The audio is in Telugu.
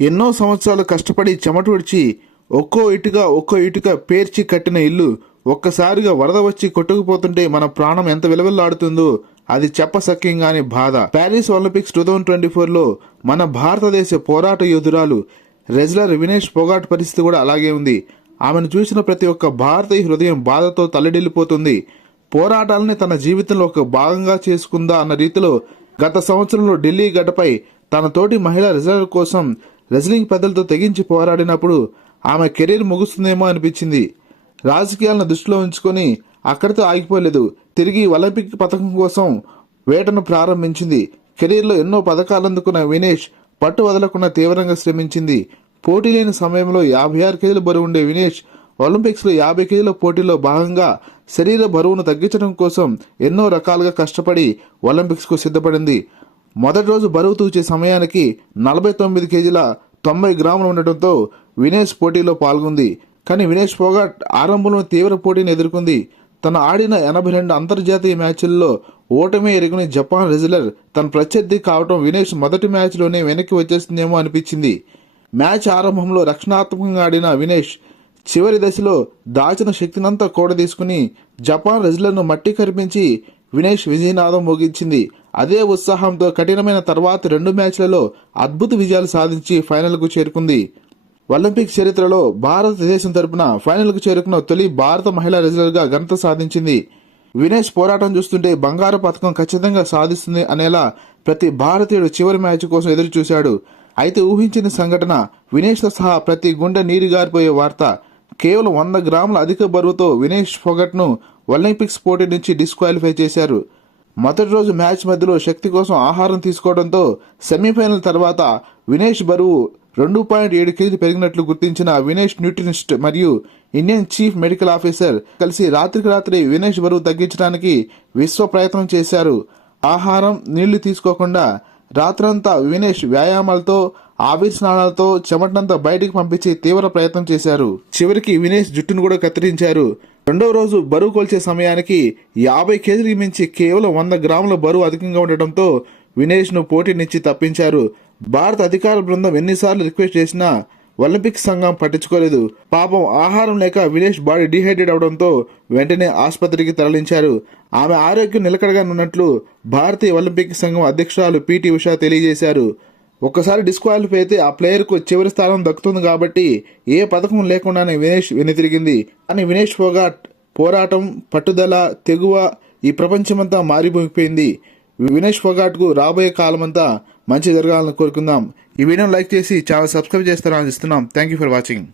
ఎన్నో సంవత్సరాలు కష్టపడి చెమట విడిచి ఒక్కో ఇటుక ఒక్కో ఇటుక పేర్చి కట్టిన ఇల్లు ఒక్కసారిగా వరద వచ్చి కొట్టుకుపోతుంటే మన ప్రాణం ఎంత విలవిల్లాడుతుందో అది చెప్పసక్యంగాని బాధ. Paris Olympics two thousand twenty ఫోర్లో మన భారతదేశ పోరాట యోధురాలు రెజ్లర్ వినేష్ పొగాట్ పరిస్థితి కూడా అలాగే ఉంది. ఆమెను చూసిన ప్రతి ఒక్క భారతీయ హృదయం బాధతో తల్లడిల్లిపోతుంది. పోరాటాలని తన జీవితంలో ఒక భాగంగా చేసుకుందా అన్న రీతిలో గత సంవత్సరంలో ఢిల్లీ గడ్డపై తన తోటి మహిళా రిజర్వ్ కోసం రెజ్లింగ్ పెద్దలతో తెగించి పోరాడినప్పుడు ఆమె కెరీర్ ముగుస్తుందేమో అనిపించింది. రాజకీయాలను దృష్టిలో ఉంచుకొని అక్కడితో ఆగిపోలేదు. తిరిగి ఒలింపిక్ పథకం కోసం వేటను ప్రారంభించింది. కెరీర్లో ఎన్నో పథకాలు అందుకున్న వినేష్ పట్టు వదలకుండా తీవ్రంగా శ్రమించింది. పోటీ లేని సమయంలో యాభై ఆరు కేజీల బరువు ఉండే వినేష్ ఒలింపిక్స్లో యాభై కేజీల పోటీలో భాగంగా శరీర బరువును తగ్గించడం కోసం ఎన్నో రకాలుగా కష్టపడి ఒలింపిక్స్కు సిద్ధపడింది. మొదటి రోజు బరువు తూచే సమయానికి నలభై తొమ్మిది కేజీల తొంభై గ్రాములు ఉండటంతో వినేష్ పోటీలో పాల్గొంది. కానీ వినేష్ పోగాట్ ఆరంభంలో తీవ్ర పోటీని ఎదుర్కొంది. తన ఆడిన ఎనభై రెండు అంతర్జాతీయ మ్యాచ్ల్లో ఓటమి ఎరుగుని జపాన్ రెజ్లర్ తన ప్రత్యర్థి కావటం వినేష్ మొదటి మ్యాచ్లోనే వెనక్కి వచ్చేస్తుందేమో అనిపించింది. మ్యాచ్ ఆరంభంలో రక్షణాత్మకంగా ఆడిన వినేష్ చివరి దశలో దాచిన శక్తినంతా కూడ తీసుకుని జపాన్ రెజ్లర్ను మట్టి కరిపించి వినేష్ విజయనాదం మోగించింది. అదే ఉత్సాహంతో కఠినమైన తర్వాత రెండు మ్యాచ్లలో అద్భుత విజయాలు సాధించి ఫైనల్కు చేరుకుంది. ఒలింపిక్ చరిత్రలో భారతదేశం తరపున ఫైనల్కు చేరుకున్న తొలి భారత మహిళా రెజ్లర్గా ఘనత సాధించింది. వినేష్ పోరాటం చూస్తుంటే బంగారు పథకం ఖచ్చితంగా సాధిస్తుంది అనేలా ప్రతి భారతీయుడు చివరి మ్యాచ్ కోసం ఎదురు చూశాడు అయితే ఊహించిన సంఘటన వినేష్తో సహా ప్రతి గుండె నీరు గారిపోయే వార్త కేవలం వంద గ్రాముల అధిక బరువుతో వినేష్ ఫొగట్ను ఒలింపిక్స్ పోటీ నుంచి డిస్క్వాలిఫై చేశారు. మొదటి రోజు మ్యాచ్ మధ్యలో శక్తి కోసం ఆహారం తీసుకోవడంతో సెమీఫైనల్ తర్వాత వినేష్ బరువు రెండు పాయింట్ ఏడు కేజీ పెరిగినట్లు గుర్తించిన వినేష్ న్యూట్రినిస్ట్ మరియు ఇండియన్ చీఫ్ మెడికల్ ఆఫీసర్ కలిసి రాత్రికి రాత్రి వినేష్ బరువు తగ్గించడానికి విశ్వ ప్రయత్నం చేశారు. ఆహారం నీళ్ళు తీసుకోకుండా రాత్రంతా వినేష్ వ్యాయామాలతో ఆవిర్ స్నానాలతో చెమటనంతా బయటికి పంపించి తీవ్ర ప్రయత్నం చేశారు. చివరికి వినేష్ జుట్టును కూడా కత్తిరించారు. రెండో రోజు బరువు కొల్చే సమయానికి యాభై కేజీలకి మించి కేవలం వంద గ్రాముల బరువు అధికంగా ఉండటంతో వినేష్ను పోటీ నుంచి తప్పించారు. భారత అధికార బృందం ఎన్నిసార్లు రిక్వెస్ట్ చేసినా ఒలింపిక్స్ సంఘం పట్టించుకోలేదు. పాపం ఆహారం లేక వినేష్ బాడీ డిహైడ్రేట్ అవడంతో వెంటనే ఆసుపత్రికి తరలించారు. ఆమె ఆరోగ్యం నిలకడగా ఉన్నట్లు భారతీయ ఒలింపిక్ సంఘం అధ్యక్షురాలు పిటి ఉషా తెలియజేశారు. ఒక్కసారి డిస్క్వాలిఫై అయితే ఆ ప్లేయర్కు చివరి స్థానం దక్కుతుంది కాబట్టి ఏ పథకం లేకుండానే వినేష్ వెనుతిరిగింది అని వినేష్ ఫోగాట్ పోరాటం పట్టుదల తెగువ ఈ ప్రపంచమంతా మారిపోయిపోయింది వినేష్ ఫోగాట్కు రాబోయే కాలమంతా మంచి జరగాలని కోరుకుందాం. ఈ వీడియోని లైక్ చేసి ఛానల్ సబ్స్క్రైబ్ చేస్తారని ఆశిస్తున్నాం. Thank you for watching